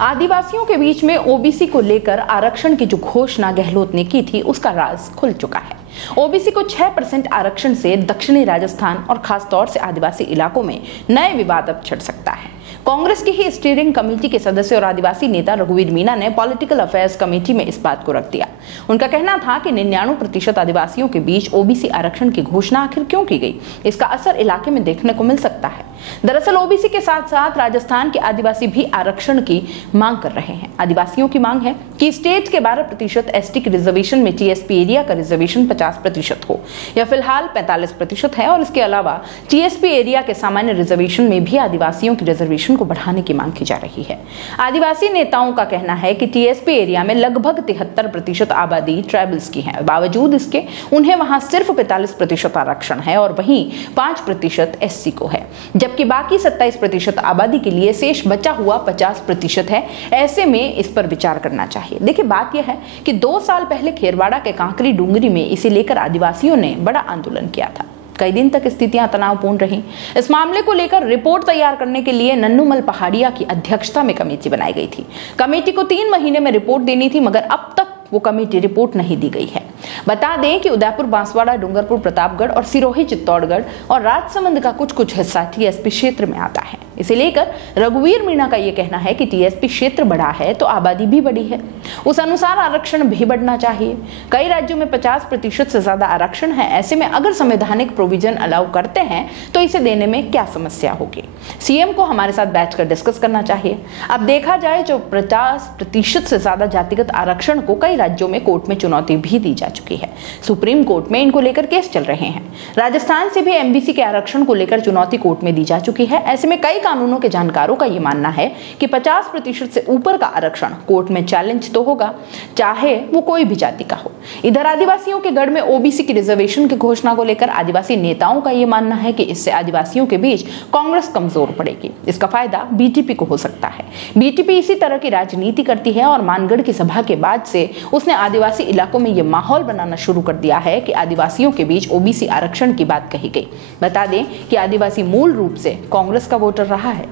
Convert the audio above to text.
आदिवासियों के बीच में ओबीसी को लेकर आरक्षण की जो घोषणा गहलोत ने की थी उसका राज खुल चुका है। ओबीसी को 6% आरक्षण से दक्षिणी राजस्थान और खासतौर से आदिवासी इलाकों में नए विवाद अब छिड़ सकता है। कांग्रेस की ही स्टीयरिंग कमेटी के सदस्य और आदिवासी नेता रघुवीर मीणा ने पॉलिटिकल अफेयर्स कमेटी में इस बात को रख दिया। उनका कहना था कि 99% आदिवासियों के बीच ओबीसी आरक्षण की घोषणा आखिर क्यों की गई, इसका असर इलाके में देखने को मिल सकता है। दरअसल ओबीसी के साथ साथ राजस्थान के आदिवासी भी आरक्षण की मांग कर रहे हैं। आदिवासियों की मांग है कि स्टेट के 12% एसटी के रिजर्वेशन में टीएसपी एरिया का रिजर्वेशन 50% हो। यह फिलहाल 45% है और इसके अलावा टीएसपी एरिया के सामान्य रिजर्वेशन में भी आदिवासियों की रिजर्वेशन को बढ़ाने की मांग की जा रही है। आदिवासी नेताओं का कहना है कि टीएसपी एरिया में लगभग 73% आबादी ट्राइबल्स की है। बावजूद इसके उन्हें वहां सिर्फ 45% आरक्षण है और वहीं 5% एससी को है, जबकि बाकी 27% आबादी के लिए शेष बचा हुआ 50% है। ऐसे में इस पर विचार करना चाहिए। देखिए, बात यह है कि 2 साल पहले खेरवाड़ा के कांकरी डूंगरी में इसे लेकर आदिवासियों ने बड़ा आंदोलन किया था। कई दिन तक स्थितियां तनावपूर्ण रहीं। इस मामले को लेकर रिपोर्ट तैयार करने के लिए नन्नूमल पहाड़िया की अध्यक्षता में कमेटी बनाई गई थी। कमेटी को 3 महीने में रिपोर्ट देनी थी, मगर अब तक वो कमेटी रिपोर्ट नहीं दी गई है। बता दें कि उदयपुर, बांसवाड़ा, डूंगरपुर, प्रतापगढ़ और सिरोही, चित्तौड़गढ़ और राजसमंद का कुछ हिस्सा टीएसपी क्षेत्र में आता है। इसे लेकर रघुवीर मीणा का यह कहना है कि टीएसपी क्षेत्र बड़ा है तो आबादी भी बड़ी है, उस अनुसार आरक्षण भी बढ़ना चाहिए। कई राज्यों में 50% से ज्यादा आरक्षण है। ऐसे में अगर संवैधानिक प्रोविजन अलाउ करते हैं तो इसे देने में क्या समस्या होगी। सीएम को हमारे साथ बैठकर डिस्कस करना चाहिए। अब देखा जाए, जो 50% से ज्यादा जातिगत आरक्षण को कई राज्यों में कोर्ट में चुनौती भी दी जा चुकी है। सुप्रीम कोर्ट में इनको लेकर केस चल रहे हैं। राजस्थान से भी एमबीसी के आरक्षण को लेकर चुनौती कोर्ट में दी जा चुकी है। ऐसे में कई कानूनों के जानकारों का यह मानना है कि 50% से ऊपर का आरक्षण कोर्ट में चैलेंज तो होगा, चाहे वो कोई भी जाति का हो। इधर आदिवासियों के गढ़ में ओबीसी की रिजर्वेशन की घोषणा को लेकर आदिवासी नेताओं का यह मानना है कि इससे आदिवासियों के बीच कांग्रेस कमजोर पड़ेगी। इसका फायदा बीटीपी को हो सकता है। बीटीपी इसी तरह की राजनीति करती है और मानगढ़ की सभा के बाद से उसने आदिवासी इलाकों में यह माहौल बनाना शुरू कर दिया है कि आदिवासियों के बीच ओबीसी आरक्षण की बात कही गई। बता दें कि आदिवासी मूल रूप से कांग्रेस का वोटर रहा है।